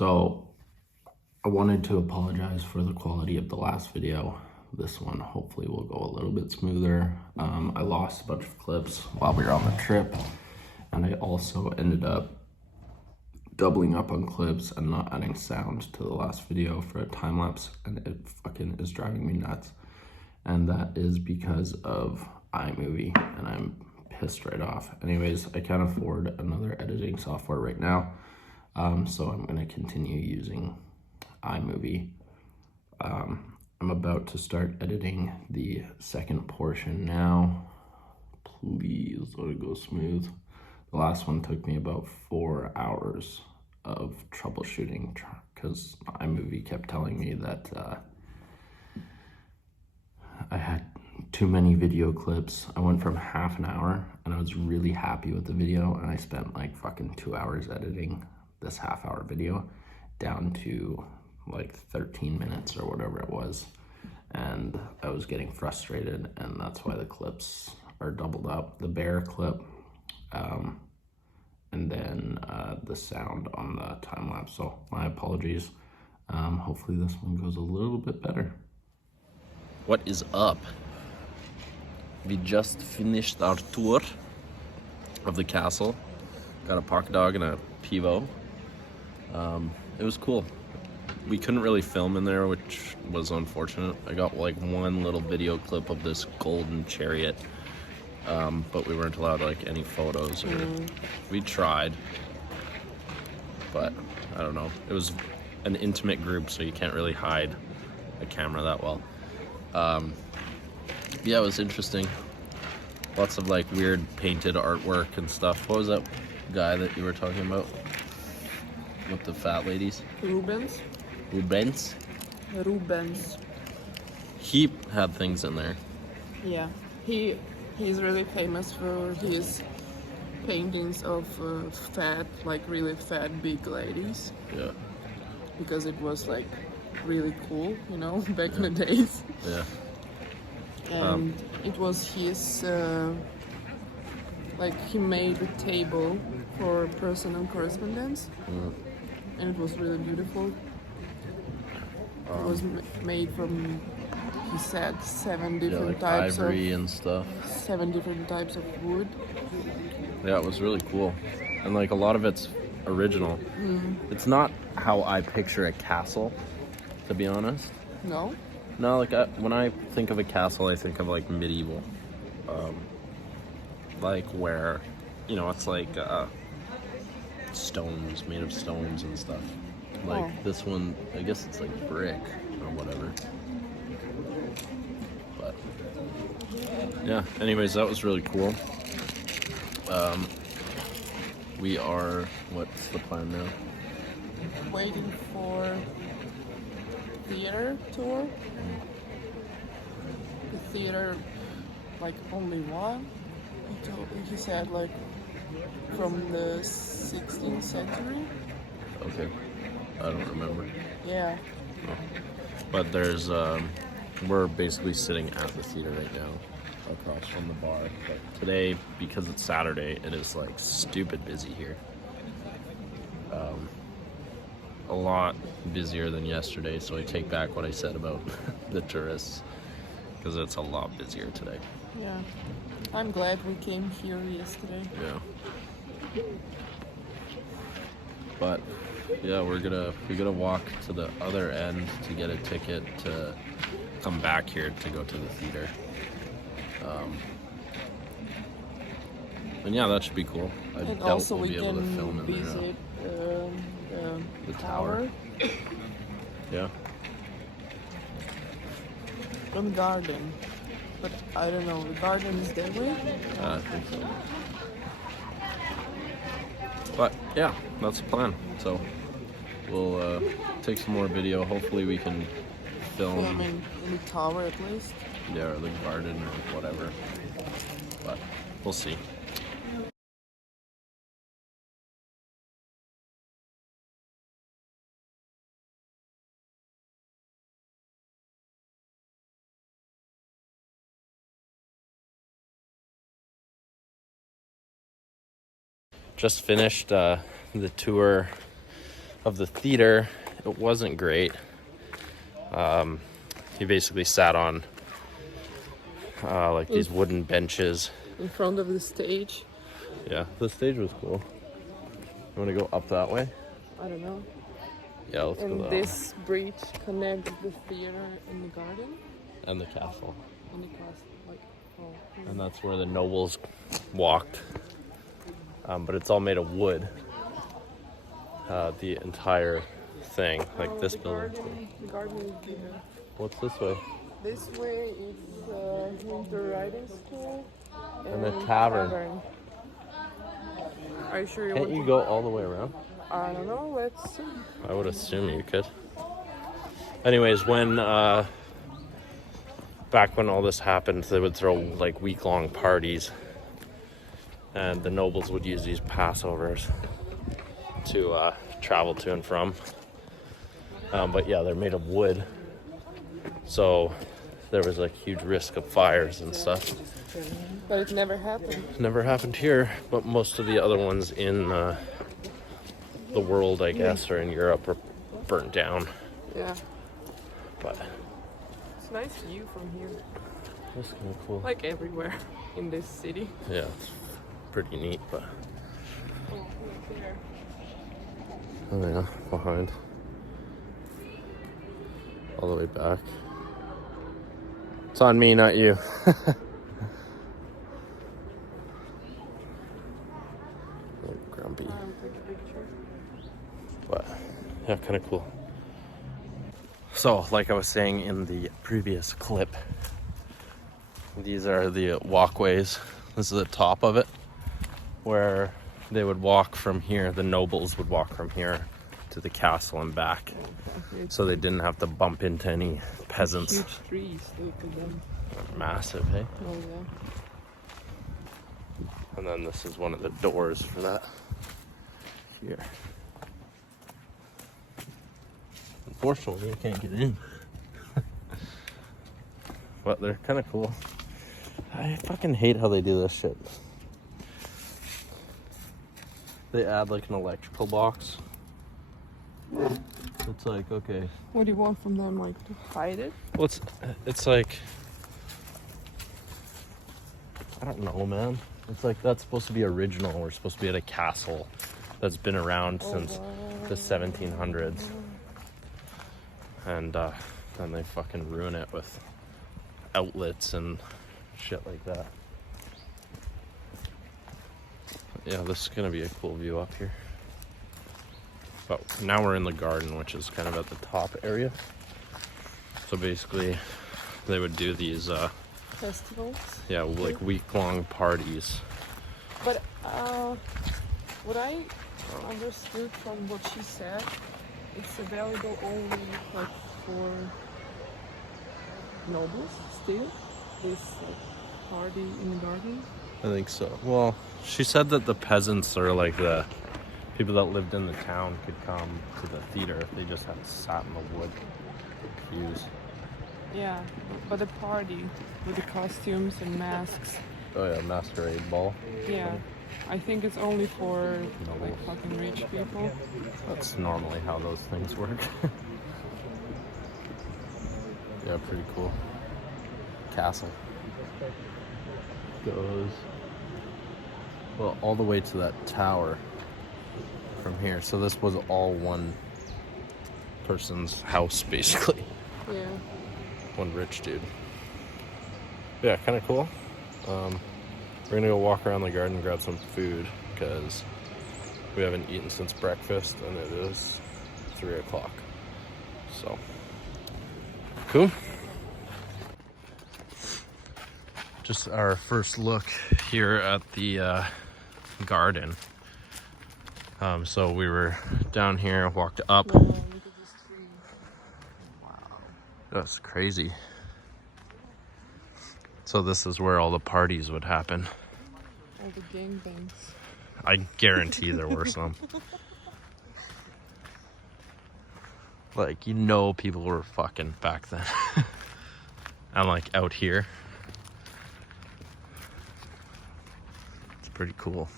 So I wanted to apologize for the quality of the last video. This one hopefully will go a little bit smoother. I lost a bunch of clips while we were on the trip, and I also ended up doubling up on clips and not adding sound to the last video for a time lapse, and it fucking is driving me nuts. And that is because of iMovie, and I'm pissed right off. Anyways, I can't afford another editing software right now, so I'm gonna continue using iMovie. I'm about to start editing the second portion now. Please let it go smooth. The last one took me about 4 hours of troubleshooting because iMovie kept telling me that I had too many video clips. I went from half an hour and I was really happy with the video, and I spent like fucking 2 hours editing this half-hour video down to like 13 minutes or whatever it was, and I was getting frustrated, and that's why the clips are doubled up. The bear clip and then the sound on the time lapse. So my apologies. Hopefully this one goes a little bit better. What is up? We just finished our tour of the castle. Got a pocket dog and a pivo. It was cool. We couldn't really film in there, which was unfortunate. I got like one little video clip of this golden chariot, but we weren't allowed like any photos, or we tried, but I don't know. It was an intimate group, so you can't really hide a camera that well. Yeah, it was interesting. Lots of like weird painted artwork and stuff. What was that guy that you were talking about with the fat ladies? Rubens. He had things in there. Yeah, he's really famous for his paintings of fat, like really fat big ladies. Yeah. Because it was like really cool, you know, back in the days. Yeah. And it was his, like he made a table for personal correspondence, and it was really beautiful. It was made from, he said, 7 different like types ivory of and stuff. 7 different types of wood. Yeah, it was really cool, and like a lot of it's original. It's not how I picture a castle, to be honest. No? No, like when I think of a castle, I think of like medieval, like where, you know, it's like stones, made of stones and stuff. Like this one, I guess it's like brick or whatever. But yeah, anyways, that was really cool. We are, what's the plan now? Waiting for theater tour. The theater, like only one. He said like from the 16th century. Okay, I don't remember. Yeah. But there's, we're basically sitting at the theater right now, across from the bar. But today, because it's Saturday, it is like stupid busy here. A lot busier than yesterday, so I take back what I said about the tourists, because it's a lot busier today. Yeah. I'm glad we came here yesterday. Yeah. But yeah, we're gonna walk to the other end to get a ticket to come back here to go to the theater. And yeah, that should be cool. I And doubt also we'll we be able to can film in there. visit The tower. Yeah. And garden. But I don't know, the garden is that way? I think so. But yeah, that's the plan. So we'll take some more video. Hopefully we can film. Film in the tower at least. Yeah, or the garden or whatever. But we'll see. Just finished the tour of the theater. It wasn't great. He basically sat on like these wooden benches in front of the stage. Yeah, the stage was cool. You want to go up that way? I don't know. Yeah, let's go And that this bridge connects the theater and the garden. way. And the castle. And the castle, like, oh. And that's where the nobles walked. But it's all made of wood. The entire thing, like this building. The garden is bigger. What's this way? This way is winter riding school And the tavern. Are you sure you Can't want you to? go all the way around? I don't know. Let's see. I would assume you could. Anyways, when back when all this happened, they would throw like week-long parties, and the nobles would use these Passovers to travel to and from. But yeah, they're made of wood, so there was like huge risk of fires and stuff. But it never happened. Never happened here, but most of the other ones in the world, I guess, or in Europe, are burnt down. Yeah. But It's a nice view from here. that's kind of cool. Like everywhere in this city. Yeah, it's pretty neat, but Oh, look there. oh yeah, behind. All the way back. It's on me, not you. Grumpy. I'll take a picture. But yeah, kind of cool. So, like I was saying in the previous clip, these are the walkways. This is the top of it, where they would walk from here. The nobles would walk from here to the castle and back, so they didn't have to bump into any peasants. Huge trees, look at them. Massive, hey? Oh yeah. And then this is one of the doors for that here. Unfortunately, you can't get in. But they're kind of cool. I fucking hate how they do this shit. They add like an electrical box. It's like, okay. What do you want from them, like to hide it? Well, it's like, I don't know, man. It's like that's supposed to be original. We're supposed to be at a castle that's been around since the 1700s. And then they fucking ruin it with outlets and shit like that. Yeah, this is gonna be a cool view up here. But now we're in the garden, which is kind of at the top area. So basically, they would do these, Festivals. yeah, like week-long parties. But what I understood from what she said, it's available only like for nobles still. This like party in the garden. I think so. Well, she said that the peasants or like the people that lived in the town could come to the theater if they just had sat in the wood pews. Yeah, but the party with the costumes and masks. Oh yeah, masquerade ball. Yeah, I think it's only for like Nobles. fucking rich people. That's normally how those things work. Yeah, pretty cool. Castle. Goes well all the way to that tower from here. So this was all one person's house basically. Yeah. One rich dude. Yeah, kind of cool. We're gonna go walk around the garden and grab some food because we haven't eaten since breakfast and it is 3 o'clock. So, cool. Just our first look here at the garden. So we were down here, walked up. Wow, look at this tree. Wow. That's crazy. So this is where all the parties would happen. All the gangbangs. I guarantee there were some. Like, you know, people were fucking back then. And like out here. It's pretty cool.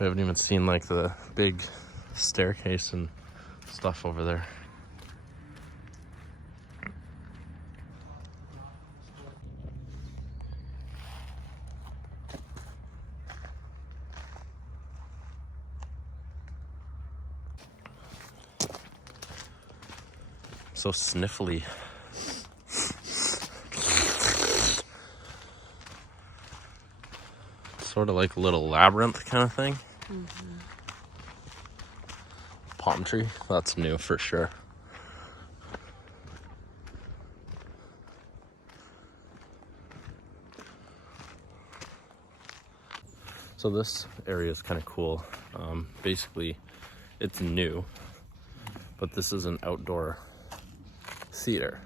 We haven't even seen like the big staircase and stuff over there. So sniffly. Sort of like a little labyrinth kind of thing. Mm-hmm. Palm tree, that's new for sure. So this area is kind of cool. Basically, it's new, but this is an outdoor theater.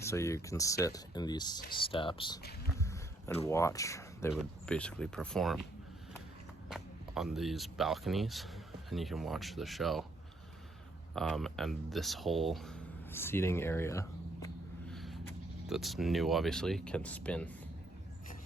So you can sit in these steps and watch. They would basically perform on these balconies, and you can watch the show. And this whole seating area, that's new obviously, can spin.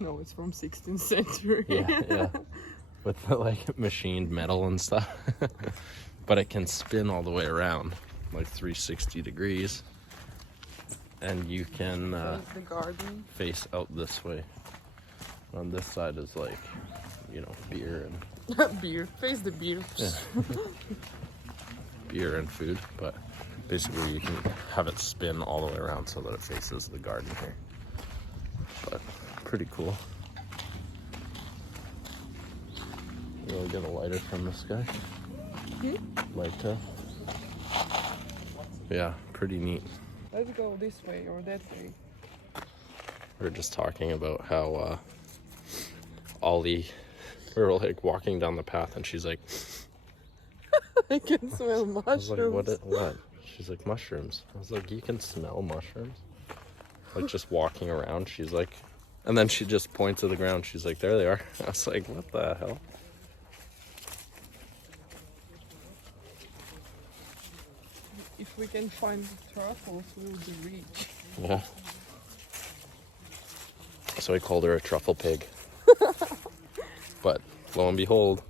No, it's from 16th century. Yeah. With the like machined metal and stuff. But it can spin all the way around, like 360 degrees. And you can the garden. Face out this way. On this side is like, you know, beer and beer. Face the beer. Yeah. Beer and food, but basically you can have it spin all the way around so that it faces the garden here. But pretty cool. We'll get a lighter from this guy. Light to. Yeah, pretty neat. Let's go this way or that way. We were just talking about how Ollie, we were like walking down the path and she's like, I can smell mushrooms. I was like, what? She's like, mushrooms. I was like, you can smell mushrooms? Like just walking around, she's like, and then she just points to the ground. She's like, there they are. I was like, what the hell? If we can find the truffles, we'll be rich. Yeah. So I called her a truffle pig. But lo and behold,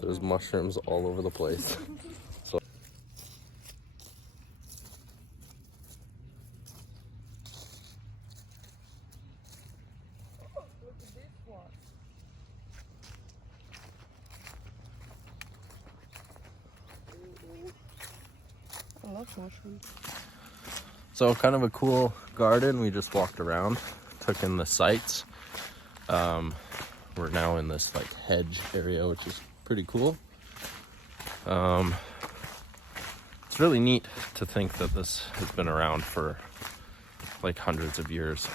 there's mushrooms all over the place. So look at this one. I love mushrooms. So kind of a cool garden. We just walked around, took in the sights. We're now in this like hedge area, which is pretty cool. It's really neat to think that this has been around for like hundreds of years.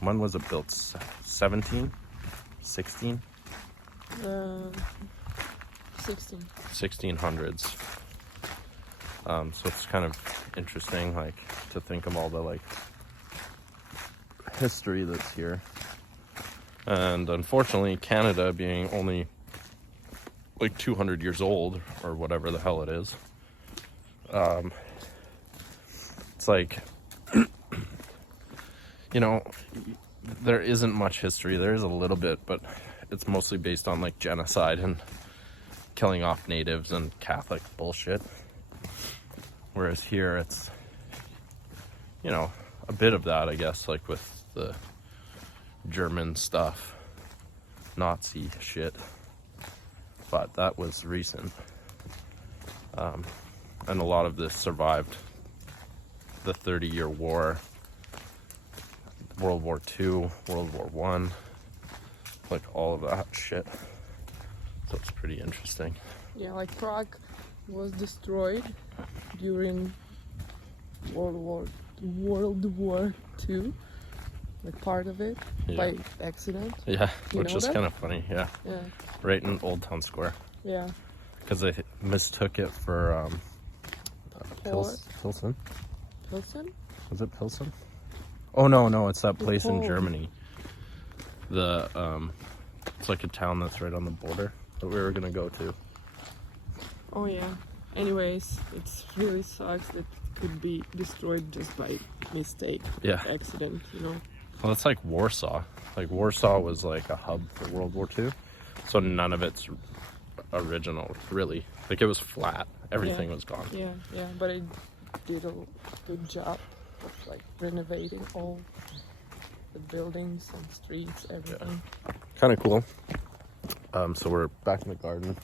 When was it built? 17? 16? 16. 1600s. So it's kind of interesting, like, to think of all the like history that's here. And unfortunately, Canada being only like 200 years old or whatever the hell it is, it's like, you know, there isn't much history. There is a little bit, but it's mostly based on like genocide and killing off natives and Catholic bullshit. Whereas here it's, you know, a bit of that, I guess, like with the German stuff, Nazi shit, but that was recent. And a lot of this survived the 30-year war, World War II, World War I, like all of that shit. So it's pretty interesting. Yeah, like Prague was destroyed during World War II, like part of it, by accident. Yeah, You which know is that? kind of funny. Yeah, Yeah, right in Old Town Square, yeah. because they mistook it for Pilsen. Pilsen? Was it Pilsen? Oh no, it's that place in Pole. Germany. The it's like a town that's right on the border that we were gonna go to. Oh yeah. Anyways, it really sucks that it could be destroyed just by mistake, Yeah. accident, you know. Well, it's like Warsaw. Like Warsaw was like a hub for World War II, so none of it's original, really. Like, it was flat. Everything was gone. Yeah, but it did a good job of like renovating all the buildings and streets, everything. Kind of cool. So we're back in the garden.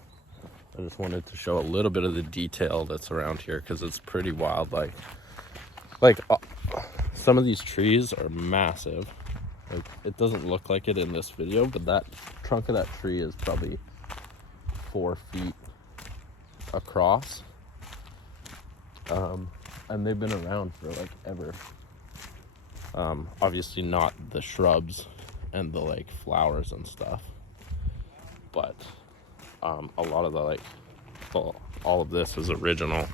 I just wanted to show a little bit of the detail that's around here because it's pretty wild. Like some of these trees are massive. Like, it doesn't look like it in this video, but that trunk of that tree is probably 4 feet across. And they've been around for like ever. Obviously not the shrubs and the like flowers and stuff, but a lot of the like, well, all of this is original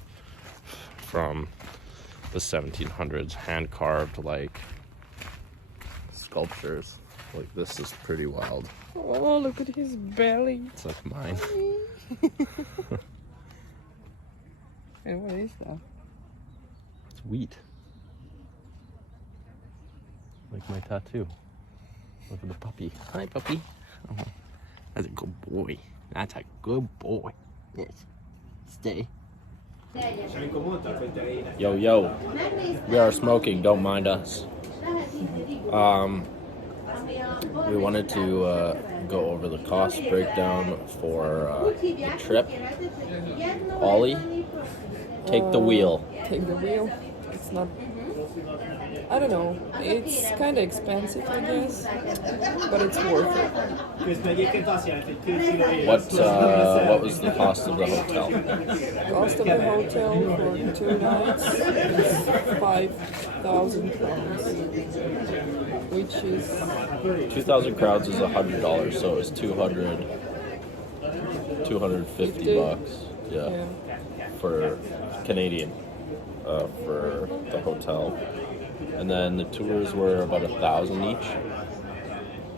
from the 1700s, hand carved like sculptures. Like, this is pretty wild. Oh, look at his belly. It's like mine. And what is that? It's wheat. Like my tattoo. Look at the puppy. Hi, puppy. Oh, that's a good boy. That's a good boy. Yes. Stay. Yo. We are smoking. Don't mind us. We wanted to go over the cost breakdown for the trip. Ollie, take the wheel. Take the wheel. It's not. I don't know. It's kind of expensive, I guess, but it's worth it. What was the cost of the hotel? Cost of the hotel for 2 nights is 5,000 crowns, which is 2,000 crowns is $100, so it's 250 bucks. Yeah, for Canadian, for the hotel. And then the tours were about 1,000 each.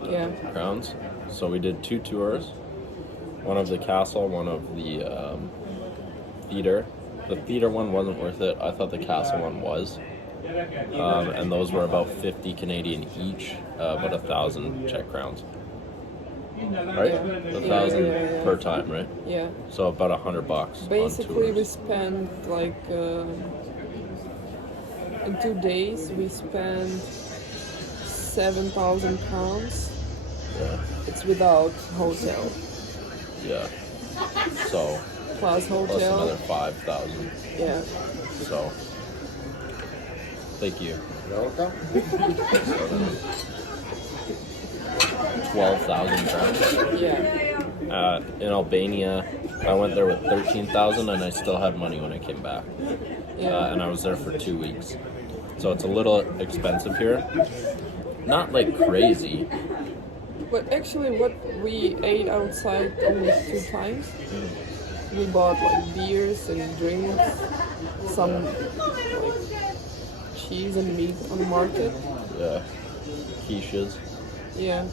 Yeah. Crowns. So we did 2 tours. One of the castle, one of the theater. The theater one wasn't worth it. I thought the castle one was. And those were about 50 Canadian each, about 1,000 Czech crowns. Right? 1,000 per time, right? Yeah. So about $100. Basically, we spent like in 2 days we spent 7,000 pounds. Yeah. It's without hotel. Yeah. So plus hotel. Plus another 5,000. Yeah. So thank you. You're welcome. 12,000 pounds. Yeah. In Albania, I went there with 13,000, and I still had money when I came back. Yeah. And I was there for 2 weeks, so it's a little expensive here. Not like crazy. But actually, what we ate outside only 2 times. We bought like beers and drinks, some like cheese and meat on the market. Yeah. Quiches. Yeah.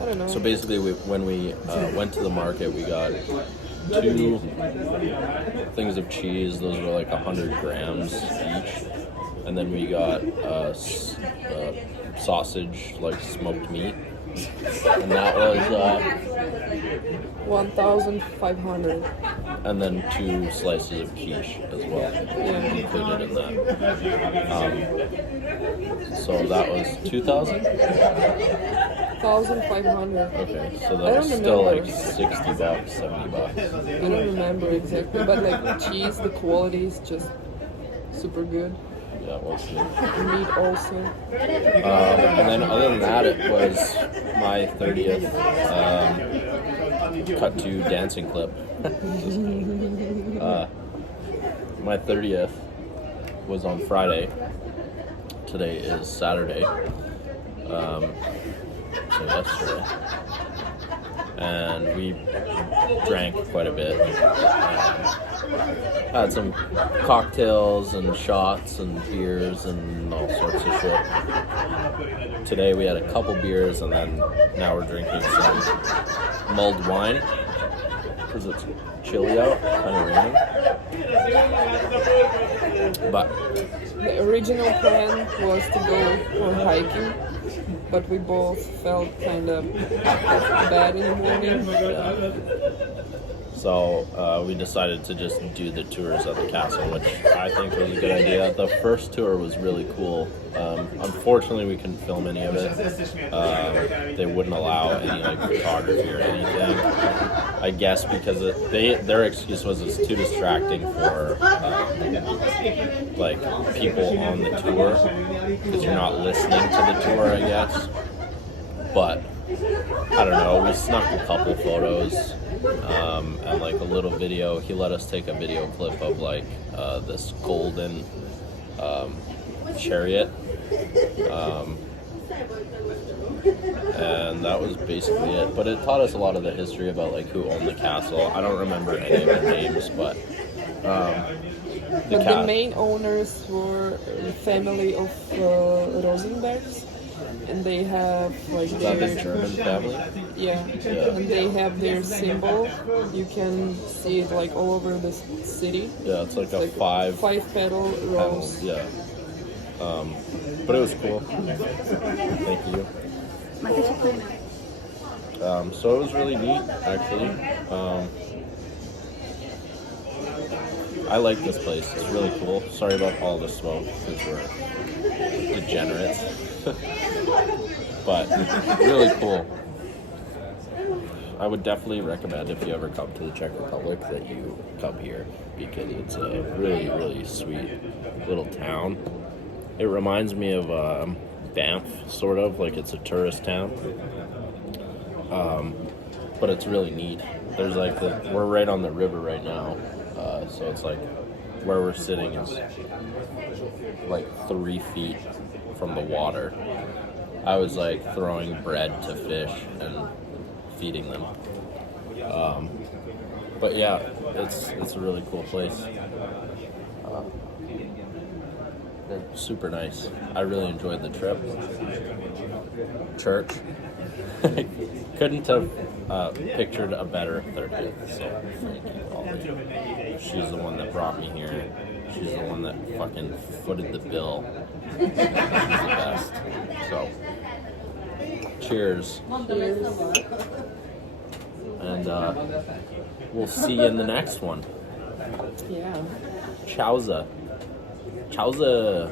I don't know. So basically, when we went to the market, we got 2 things of cheese. Those were like 100 grams each. And then we got sausage, like smoked meat. And that was 1,500. And then 2 slices of quiche as well, included in that. So that was 2,000? 1,500. Okay, so that was still like 60 bucks, 70 bucks. I don't remember exactly, but like the cheese, the quality is just super good. Yeah, it was good. The meat also. And then other than that, it was my 30th cut to dancing clip. My 30th was on Friday. Today is Saturday. So yesterday. And we drank quite a bit. Had some cocktails and shots and beers and all sorts of shit. Today we had a couple beers, and then now we're drinking some mulled wine because it's chilly out, kind of raining. But the original plan was to go for hiking, but we both felt kind of bad in the morning. So we decided to just do the tours of the castle, which I think was a good idea. The first tour was really cool. Unfortunately, we couldn't film any of it. They wouldn't allow any like photography or anything. I guess because their excuse was it's too distracting for like people on the tour because you're not listening to the tour, I guess. But I don't know. We snuck a couple photos. And like a little video. He let us take a video clip of like this golden chariot, and that was basically it. But it taught us a lot of the history about like who owned the castle. I don't remember any of their names, but the main owners were the family of Rosenbergs. And they have like the German family. Yeah, and they have their symbol. You can see it like all over the city. Yeah, it's like a five petal rose. Yeah. But it was cool. Thank you. So it was really neat, actually. I like this place. It's really cool. Sorry about all the smoke because we're degenerates. But really cool. I would definitely recommend if you ever come to the Czech Republic that you come here because it's a really, really sweet little town. It reminds me of Banff, sort of, like it's a tourist town. But it's really neat. There's like we're right on the river right now, so it's like where we're sitting is like 3 feet from the water. I was like throwing bread to fish and feeding them. But yeah, it's a really cool place. They're super nice. I really enjoyed the trip. Church. Couldn't have pictured a better 30th. So thank you, Ollie. She's the one that brought me here. She's the one that fucking footed the bill. She's the best. So, cheers. And we'll see you in the next one. Yeah. Chauza. Chauza.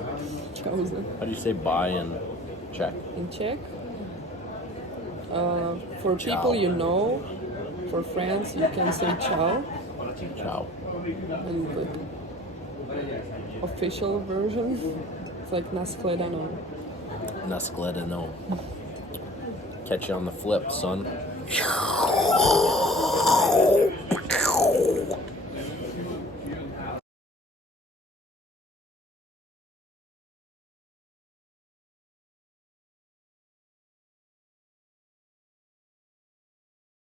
Chauza. How do you say bye in Czech? In Czech? For people you know, for friends, you can say ciao. Ciao. And the official version, it's like nashledanou. Nashledanou. Catch you on the flip, son.